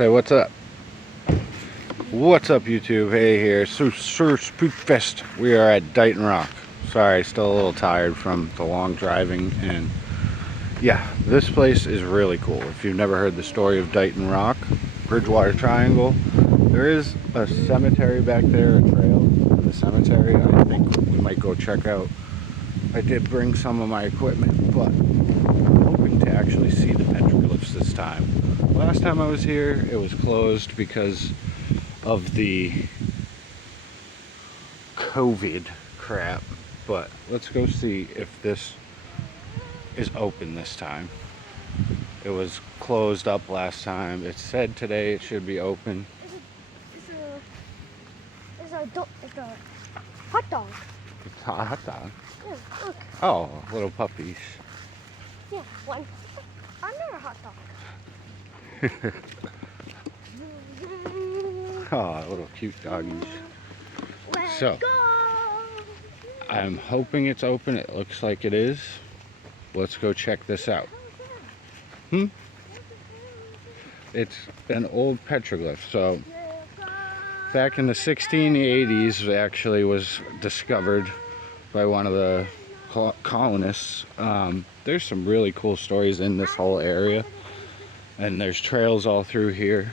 Say what's up. What's up, YouTube? Hey here, Sir Spook Fest. We are at Dighton Rock. Sorry, still a little tired from the long driving, and yeah, this place is really cool. If you've never heard the story of Dighton Rock, Bridgewater Triangle, there is a cemetery back there, a trail in the cemetery. I think we might go check out. I did bring some of my equipment, but I'm hoping to actually see the petroglyphs this time. Last time I was here, it was closed because of the COVID crap, but let's go see if this is open this time. It was closed up last time. It said today it should be open. It's a hot dog. It's a hot dog. Yeah, look. Oh, little puppies. Yeah, one. Another hot dog. Oh, little cute doggies. Let's So, go. I'm hoping it's open. It looks like it is. Let's go check this out. It's an old petroglyph. So, back in the 1680s, it actually was discovered by one of the colonists. There's some really cool stories in this whole area, and there's trails all through here.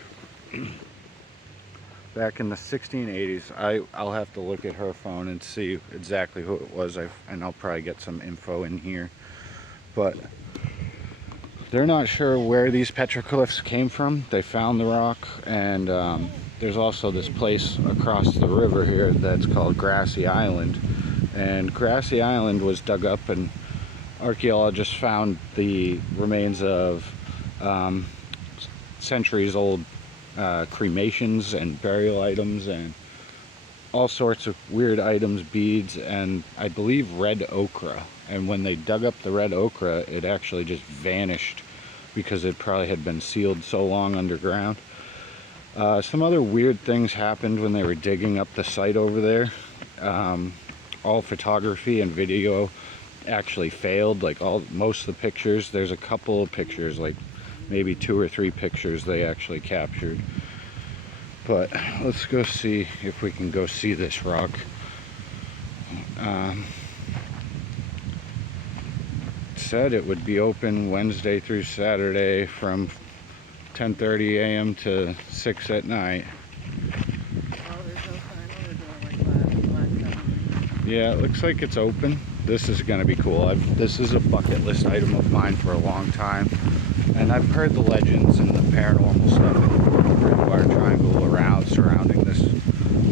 Back in the 1680s, I'll have to look at her phone and see exactly who it was, and I'll probably get some info in here. But they're not sure where these petroglyphs came from. They found the rock, and there's also this place across the river here that's called Grassy Island. And Grassy Island was dug up, and archaeologists found the remains of centuries old cremations and burial items and all sorts of weird items, beads, and I believe red ochre. And when they dug up the red ochre, it actually just vanished because it probably had been sealed so long underground. Some other weird things happened when they were digging up the site over there. All photography and video actually failed. Like most of the pictures, there's a couple of pictures, like maybe 2 or 3 pictures they actually captured. But let's go see if we can go see this rock. Said it would be open Wednesday through Saturday from 10:30 a.m. to 6 at night. Yeah, it looks like it's open. This is going to be cool. This is a bucket list item of mine for a long time. And I've heard the legends and the paranormal stuff in the Bridgewater Triangle surrounding this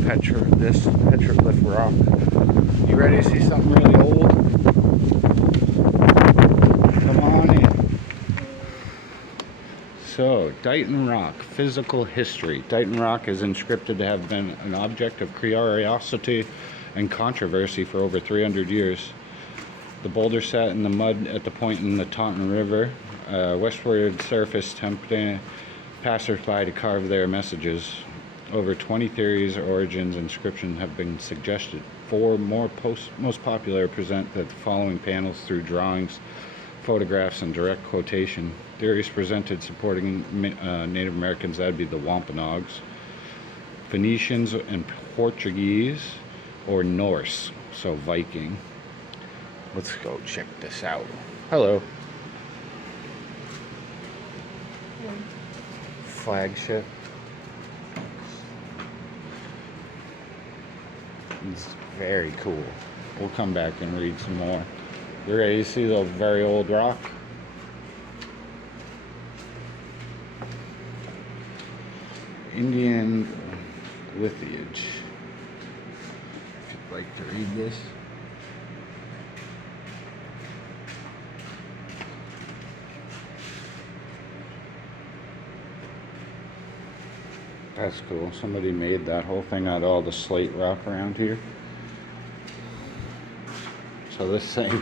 petroglyph rock. You ready to see something really old? Come on in. So, Dighton Rock, physical history. Dighton Rock is inscripted to have been an object of curiosity and controversy for over 300 years. The boulder sat in the mud at the point in the Taunton River, westward surface tempting passersby to carve their messages. Over 20 theories, origins, and inscriptions have been suggested. 4 most popular present that the following panels through drawings, photographs, and direct quotation. Theories presented supporting Native Americans, that'd be the Wampanoags, Phoenicians and Portuguese, or Norse, so Viking. Let's go check this out. Hello. Flagship. It's very cool. We'll come back and read some more. You ready to see the very old rock? Indian lineage. If you'd like to read this. That's cool. Somebody made that whole thing out of all the slate rock around here. So this thing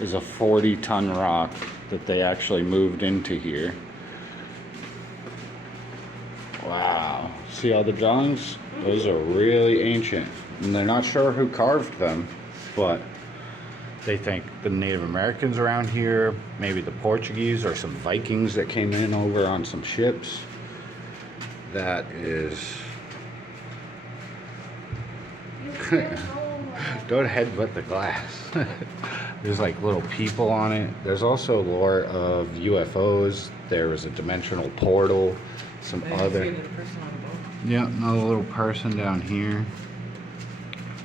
is a 40-ton rock that they actually moved into here. Wow. See all the drawings? Those are really ancient. And they're not sure who carved them, but they think the Native Americans around here, maybe the Portuguese or some Vikings that came in over on some ships. That is... Don't headbutt the glass. There's like little people on it. There's also lore of UFOs. There was a dimensional portal. Some other... Yeah, another little person down here.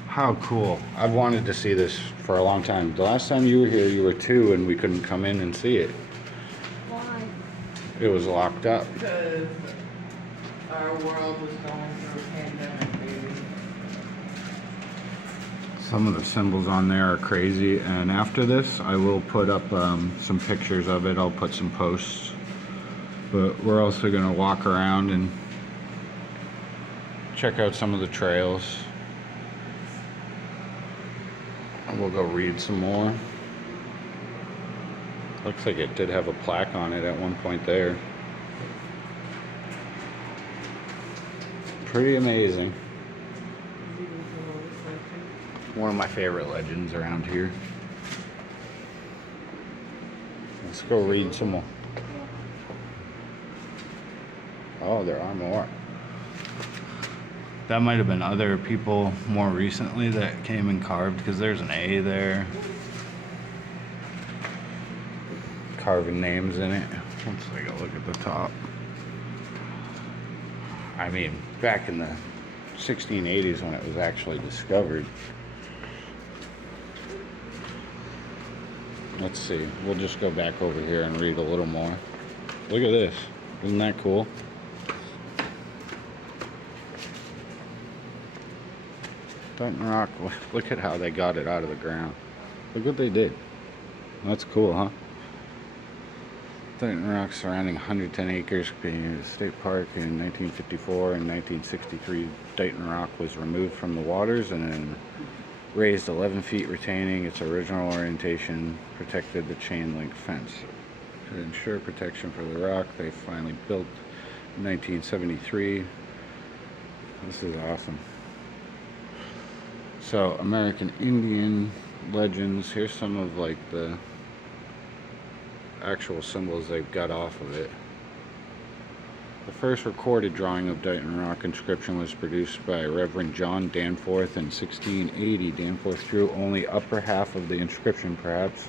How cool. I've wanted to see this for a long time. The last time you were here, you were 2 and we couldn't come in and see it. Why? It was locked up. Because our world was going through a pandemic, baby. Some of the symbols on there are crazy, and after this I will put up some pictures of it. I'll put some posts, but we're also going to walk around and check out some of the trails, and we'll go read some more. Looks like it did have a plaque on it at one point there. Pretty amazing. One of my favorite legends around here. Let's go read some more. Oh, there are more. That might have been other people more recently that came and carved, because there's an A there. Carving names in it. Let's take a look at the top. I mean, back in the 1680s when it was actually discovered. Let's see, we'll just go back over here and read a little more. Look at this, isn't that cool? Dighton Rock, look at how they got it out of the ground. Look what they did. That's cool, huh? Dighton Rock surrounding 110 acres being a state park in 1954 and 1963. Dighton Rock was removed from the waters and then raised 11 feet, retaining its original orientation, protected the chain link fence. To ensure protection for the rock, they finally built in 1973. This is awesome. So, American Indian legends. Here's some of like the actual symbols they've got off of it. The first recorded drawing of Dighton Rock inscription was produced by Reverend John Danforth in 1680. Danforth drew only upper half of the inscription, perhaps.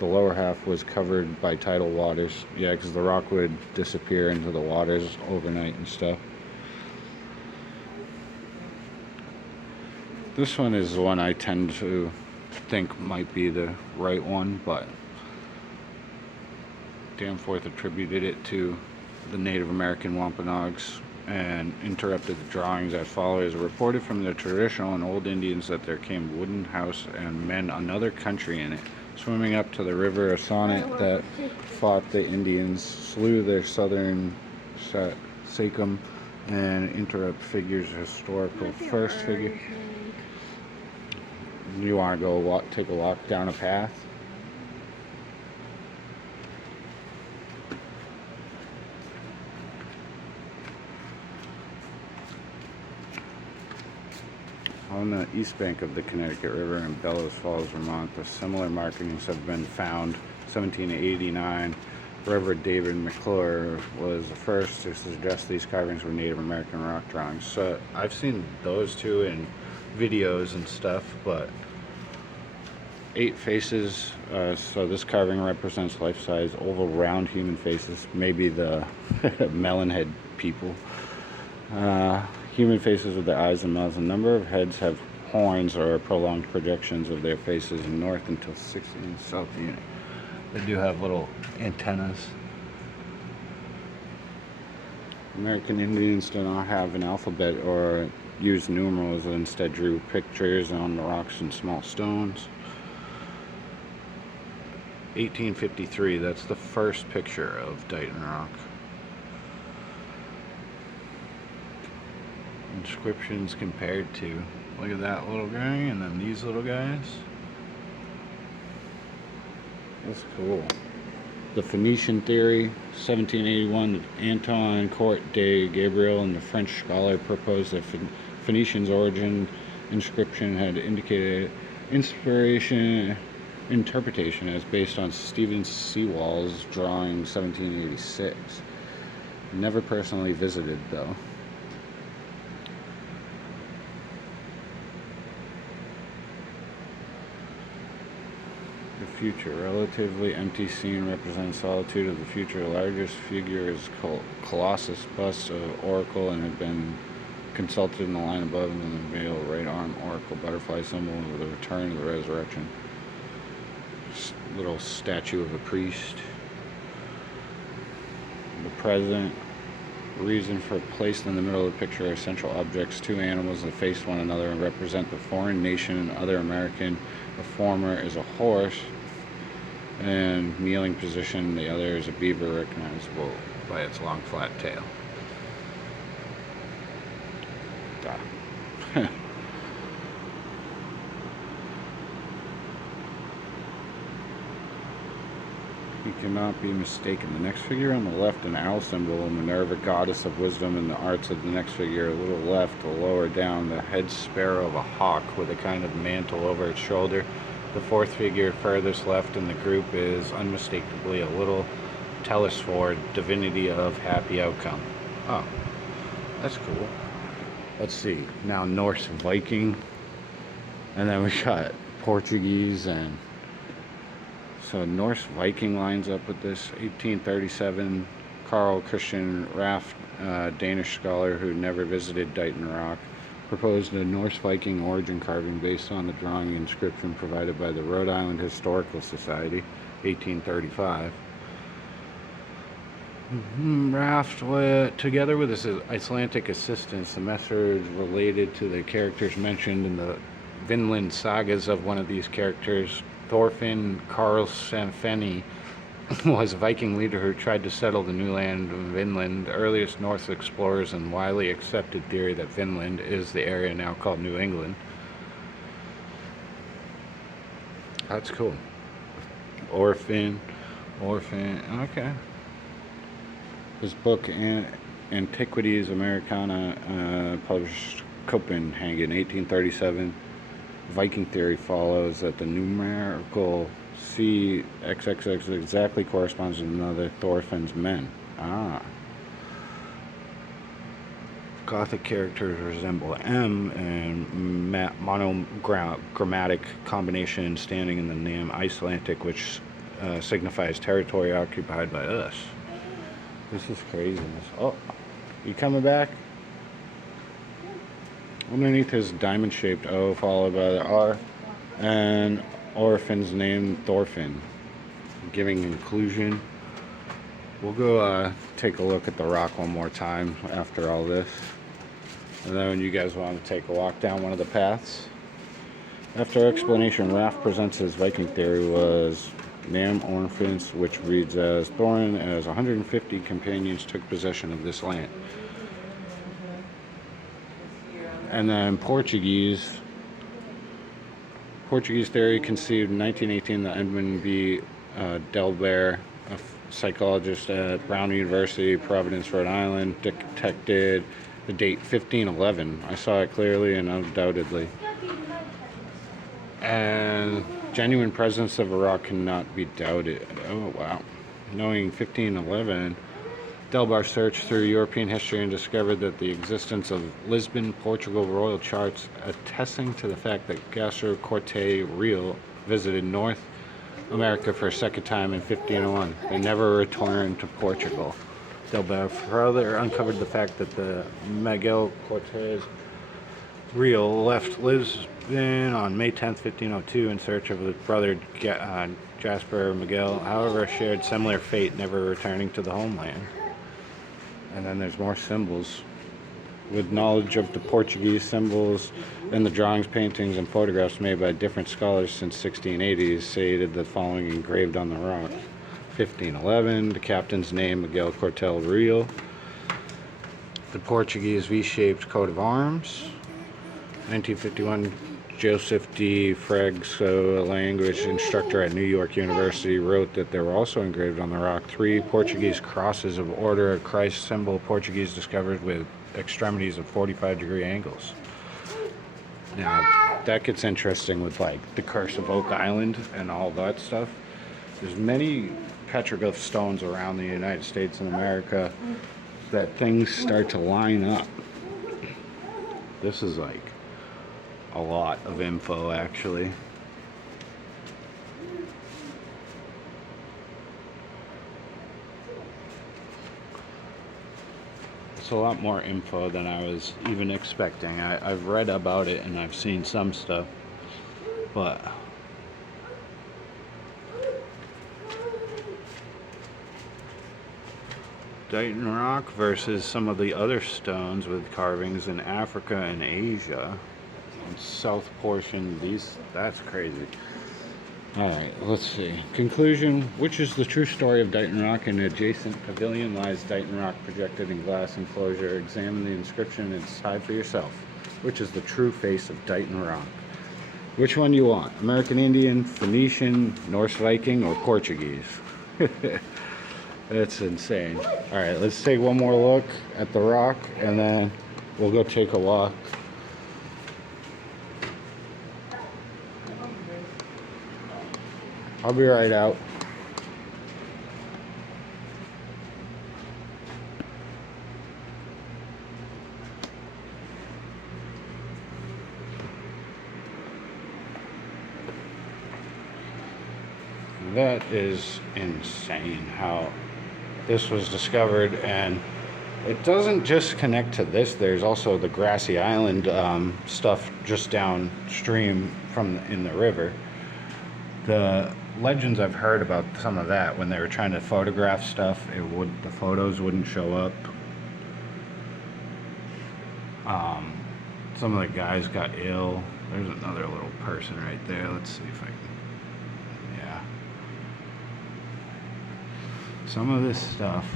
The lower half was covered by tidal waters. Yeah, because the rock would disappear into the waters overnight and stuff. This one is the one I tend to think might be the right one, but Danforth attributed it to the Native American Wampanoags and interrupted the drawings as follows. Reported from the traditional and old Indians that there came wooden house and men another country in it, swimming up to the river a sonnet that fought the Indians, slew their southern sachem, and interrupt figures historical first figure. You want to go take a walk down a path? On the east bank of the Connecticut River in Bellows Falls, Vermont, the similar markings have been found. 1789, Reverend David McClure was the first to suggest these carvings were Native American rock drawings. So I've seen those two in videos and stuff, but 8 faces. So this carving represents life-size oval round human faces, maybe the melon head people. Human faces with their eyes and mouths. A number of heads have horns or prolonged projections of their faces in north until 60 in south unit. They do have little antennas. American Indians do not have an alphabet or use numerals, and instead drew pictures on the rocks and small stones. 1853, that's the first picture of Dighton Rock. Inscriptions compared to, look at that little guy and then these little guys. That's cool. The Phoenician theory, 1781, Anton Court de Gabriel and the French scholar proposed that Phoenician's origin inscription had indicated interpretation as based on Stephen Sewall's drawing 1786. Never personally visited though. future. Relatively empty scene represents solitude of the future. Largest figure is Colossus bust of Oracle and had been consulted in the line above and in the male right arm Oracle butterfly symbol of the return of the resurrection. Little statue of a priest. The present. Reason for placed in the middle of the picture are central objects, two animals that face one another and represent the foreign nation and other American. The former is a horse and kneeling position, the other is a beaver recognizable by its long flat tail. He cannot be mistaken. The next figure on the left, an owl symbol, Minerva, goddess of wisdom and the arts of the next figure, a little left, a lower down, the head sparrow of a hawk with a kind of mantle over its shoulder. The fourth figure furthest left in the group is unmistakably a little telesphore, divinity of happy outcome. Oh, that's cool. Let's see. Now Norse Viking. And then we got Portuguese and... So Norse Viking lines up with this. 1837, Carl Christian Raft, Danish scholar who never visited Dighton Rock, proposed a Norse Viking origin carving based on the drawing inscription provided by the Rhode Island Historical Society, 1835. Raft, together with his Icelandic assistants, the message related to the characters mentioned in the Vinland sagas of one of these characters. Thorfinn Karlsefni was a Viking leader who tried to settle the new land of Vinland. Earliest Norse explorers and widely accepted theory that Vinland is the area now called New England. That's cool. Orphan, okay. His book, Antiquities Americana, published Copenhagen, 1837. Viking theory follows that the numerical CXXX exactly corresponds to another Thorfinn's men. Gothic characters resemble M and monogrammatic combination standing in the name Icelandic, which signifies territory occupied by us. This is craziness. Oh, you coming back? Underneath his diamond-shaped O, followed by the R, and Orphan's name, Thorfinn, giving inclusion. We'll go take a look at the rock one more time after all this. And then when you guys want to take a walk down one of the paths. After explanation, Raft presents his Viking theory was Nam Orphans, which reads as Thorin, as 150 companions took possession of this land. And then Portuguese theory conceived in 1918 that Edmund B. Delbert, a psychologist at Brown University, Providence, Rhode Island, detected the date 1511. I saw it clearly and undoubtedly. And genuine presence of a rock cannot be doubted. Oh, wow. Knowing 1511, Delbar searched through European history and discovered that the existence of Lisbon, Portugal royal charts attesting to the fact that Gasser Corte Real visited North America for a second time in 1501. They never returned to Portugal. Delbar further uncovered the fact that the Miguel Cortez Real left Lisbon on May 10, 1502 in search of his brother Jasper Miguel, however shared similar fate, never returning to the homeland. And then there's more symbols. With knowledge of the Portuguese symbols and the drawings, paintings, and photographs made by different scholars since 1680, stated the following engraved on the rock. 1511, the captain's name, Miguel Cortel Real. The Portuguese V-shaped coat of arms. 1951, Joseph D. Fregso, a language instructor at New York University, wrote that there were also engraved on the rock 3 Portuguese crosses of Order of Christ, symbol Portuguese discovered with extremities of 45-degree angles. Now, that gets interesting with like the Curse of Oak Island and all that stuff. There's many petroglyph stones around the United States and America that things start to line up. This is like a lot of info, actually. It's a lot more info than I was even expecting. I've read about it and I've seen some stuff, but Dighton rock versus some of the other stones with carvings in Africa and Asia. And south portion, that's crazy. Alright, let's see. Conclusion, which is the true story of Dighton Rock? In an adjacent pavilion lies Dighton Rock projected in glass enclosure. Examine the inscription and decide for yourself. Which is the true face of Dighton Rock? Which one do you want? American Indian, Phoenician, Norse Viking, or Portuguese? That's insane. Alright, let's take one more look at the rock and then we'll go take a walk. I'll be right out. That is insane how this was discovered, and it doesn't just connect to this. There's also the grassy island stuff just downstream in the river. The legends I've heard about some of that, when they were trying to photograph stuff, the photos wouldn't show up. Some of the guys got ill. There's another little person right there. Let's see if I can. Yeah. Some of this stuff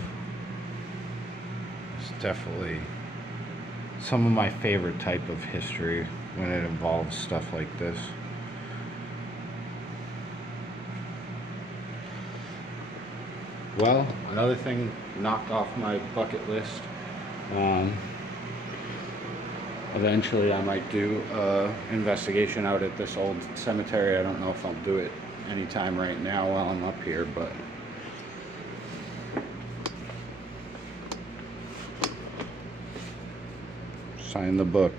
is definitely some of my favorite type of history when it involves stuff like this. Well, another thing knocked off my bucket list. Eventually I might do an investigation out at this old cemetery. I don't know if I'll do it anytime right now while I'm up here, but sign the book.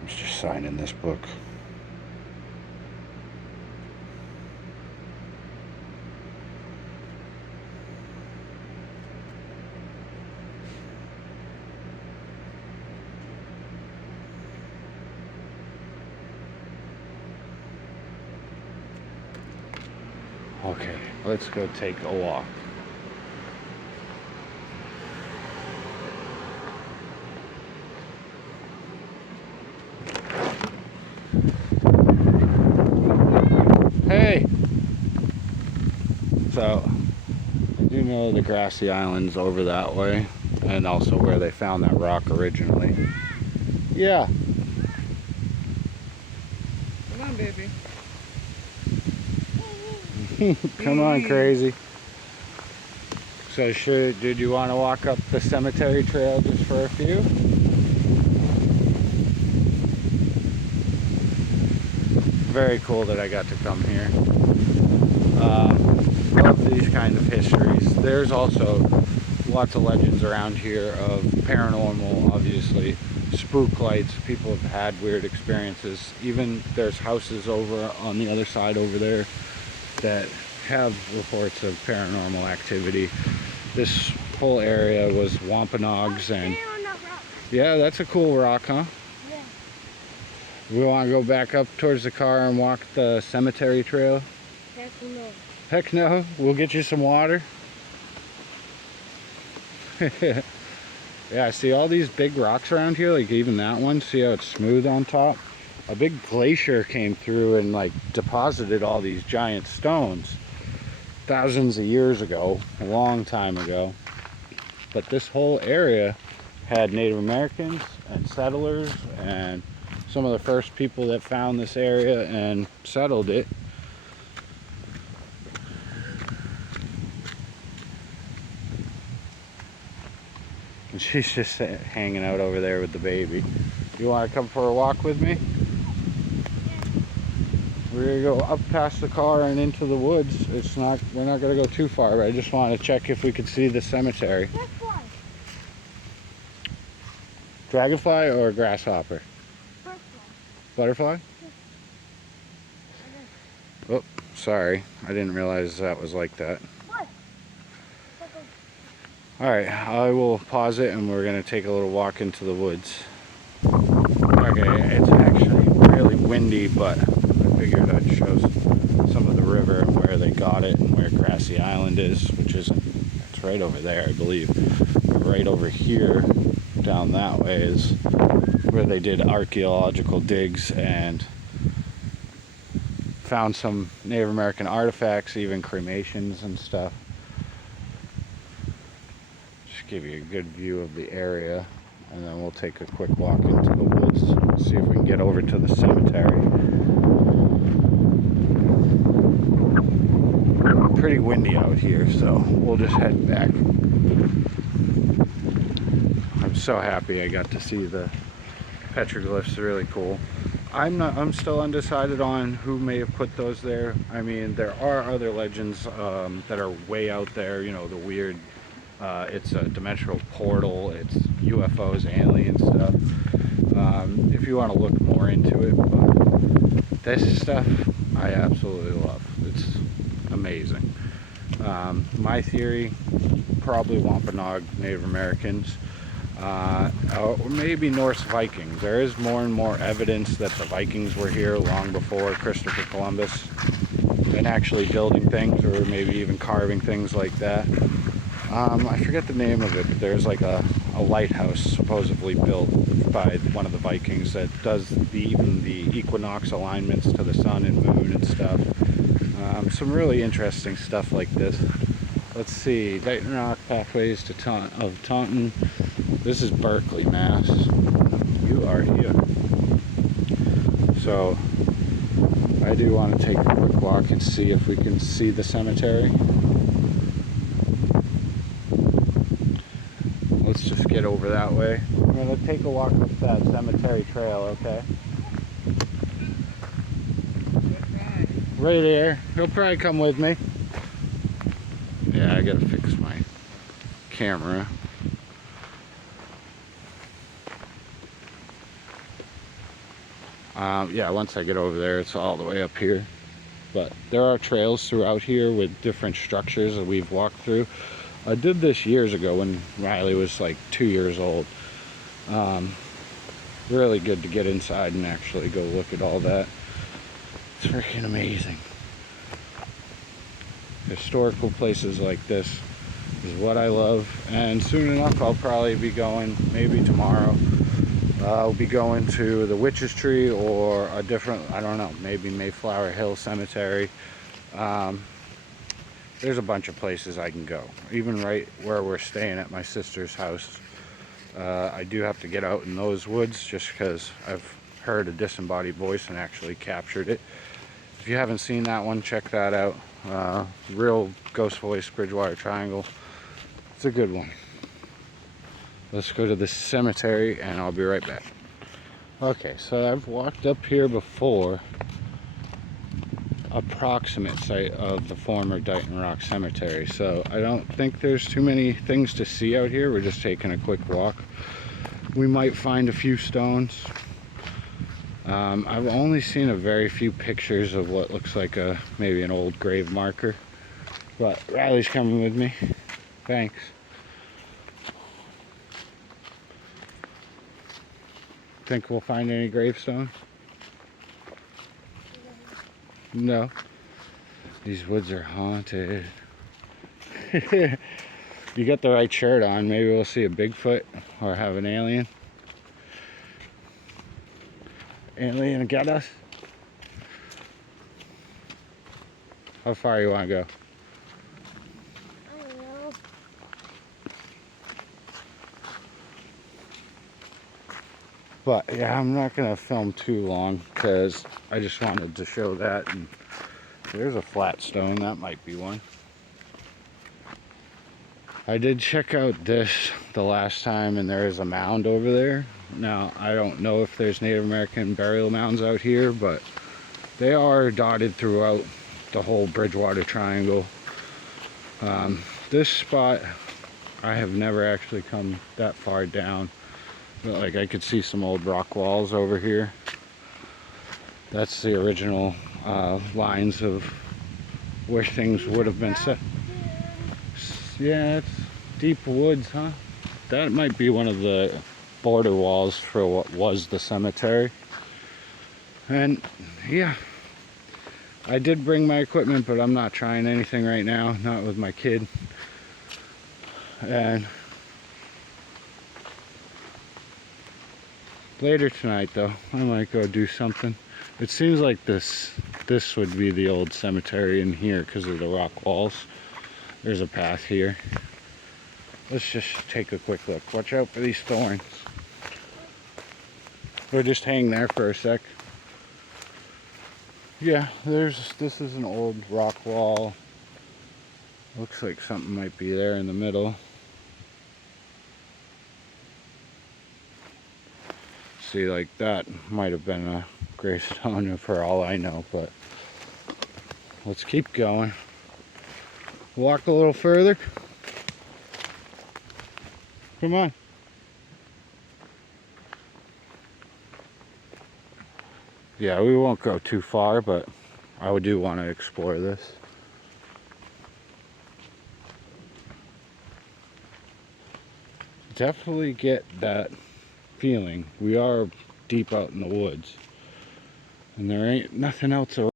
I'm just signing this book. Okay, let's go take a walk. Hey! So, I do know the grassy island's over that way, and also where they found that rock originally. Yeah. Come on, baby. Come on, crazy. So did you want to walk up the cemetery trail just for a few? Very cool that I got to come here. Love these kind of histories. There's also lots of legends around here of paranormal, obviously, spook lights. People have had weird experiences. Even there's houses over on the other side over there that have reports of paranormal activity. This whole area was Wampanoags, and yeah, that's a cool rock, huh? Yeah. We want to go back up towards the car and walk the cemetery trail? Heck no. Heck no, we'll get you some water. Yeah, see all these big rocks around here, like even that one, see how it's smooth on top? A big glacier came through and like deposited all these giant stones thousands of years ago, a long time ago. But this whole area had Native Americans and settlers and some of the first people that found this area and settled it. And she's just hanging out over there with the baby. You want to come for a walk with me? We're gonna go up past the car and into the woods. We're not gonna go too far, but I just want to check if we could see the cemetery. That's one. Dragonfly or grasshopper? First one. Butterfly? Oh, sorry. I didn't realize that was like that. What? Alright, I will pause it and we're going to take a little walk into the woods. Okay, it's actually really windy, but I figured I'd show some of the river and where they got it and where Grassy Island is, which isn't, it's right over there, I believe. But right over here, down that way, is where they did archaeological digs and found some Native American artifacts, even cremations and stuff. Just give you a good view of the area, and then we'll take a quick walk into the woods, see if we can get over to the cemetery. Pretty windy out here, so we'll just head back. I'm so happy I got to see the petroglyphs. Really cool. I'm still undecided on who may have put those there. I mean, there are other legends that are way out there, you know, the weird, it's a dimensional portal, it's UFOs, alien stuff. If you want to look more into it, but this stuff I absolutely love. It's amazing. My theory, probably Wampanoag Native Americans. Or maybe Norse Vikings. There is more and more evidence that the Vikings were here long before Christopher Columbus, and actually building things or maybe even carving things like that. I forget the name of it, but there's like a lighthouse supposedly built by one of the Vikings that does even the equinox alignments to the sun and moon and stuff. Some really interesting stuff like this. Let's see, Dighton Rock Pathways to Taunton. This is Berkeley, Mass. You are here. So, I do want to take a quick walk and see if we can see the cemetery. Let's just get over that way. I'm going to take a walk up that cemetery trail, okay? Right there. He'll probably come with me. Yeah, I gotta fix my camera. Yeah, once I get over there, it's all the way up here. But there are trails throughout here with different structures that we've walked through. I did this years ago when Riley was like 2 years old. Really good to get inside and actually go look at all that. It's freaking amazing. Historical places like this is what I love, and soon enough I'll probably be going, maybe tomorrow, I'll be going to the Witch's Tree or a different, I don't know, maybe Mayflower Hill Cemetery. There's a bunch of places I can go, even right where we're staying at my sister's house. I do have to get out in those woods just because I've heard a disembodied voice and actually captured it. If you haven't seen that one, check that out. Real ghost voice, Bridgewater Triangle. It's a good one. Let's go to the cemetery and I'll be right back. Okay, so I've walked up here before. Approximate site of the former Dighton Rock Cemetery. So I don't think there's too many things to see out here. We're just taking a quick walk. We might find a few stones. I've only seen a very few pictures of what looks like maybe an old grave marker. But Riley's coming with me. Thanks. Think we'll find any gravestones? No. These woods are haunted. You got the right shirt on. Maybe we'll see a Bigfoot or have an alien. Alien get us? How far you want to go? I don't know. But yeah, I'm not going to film too long because I just wanted to show that. And there's a flat stone. That might be one. I did check out this the last time, and there is a mound over there. Now, I don't know if there's Native American burial mounds out here, but They are dotted throughout the whole Bridgewater Triangle. This spot, I have never actually come that far down. But like I could see some old rock walls over here. That's the original lines of where things would have been set. Yeah, it's deep woods, huh? That might be one of the border walls for what was the cemetery. And yeah, I did bring my equipment, but I'm not trying anything right now, not with my kid. And later tonight though, I might go do something. It seems like this would be the old cemetery in here because of the rock walls. There's a path here. Let's just take a quick look. Watch out for these thorns. Or just hang there for a sec. Yeah, this is an old rock wall. Looks like something might be there in the middle. See, like that might have been a gravestone for all I know, but let's keep going. Walk a little further. Come on. Yeah, we won't go too far, but I do want to explore this. Definitely get that feeling. We are deep out in the woods, and there ain't nothing else around.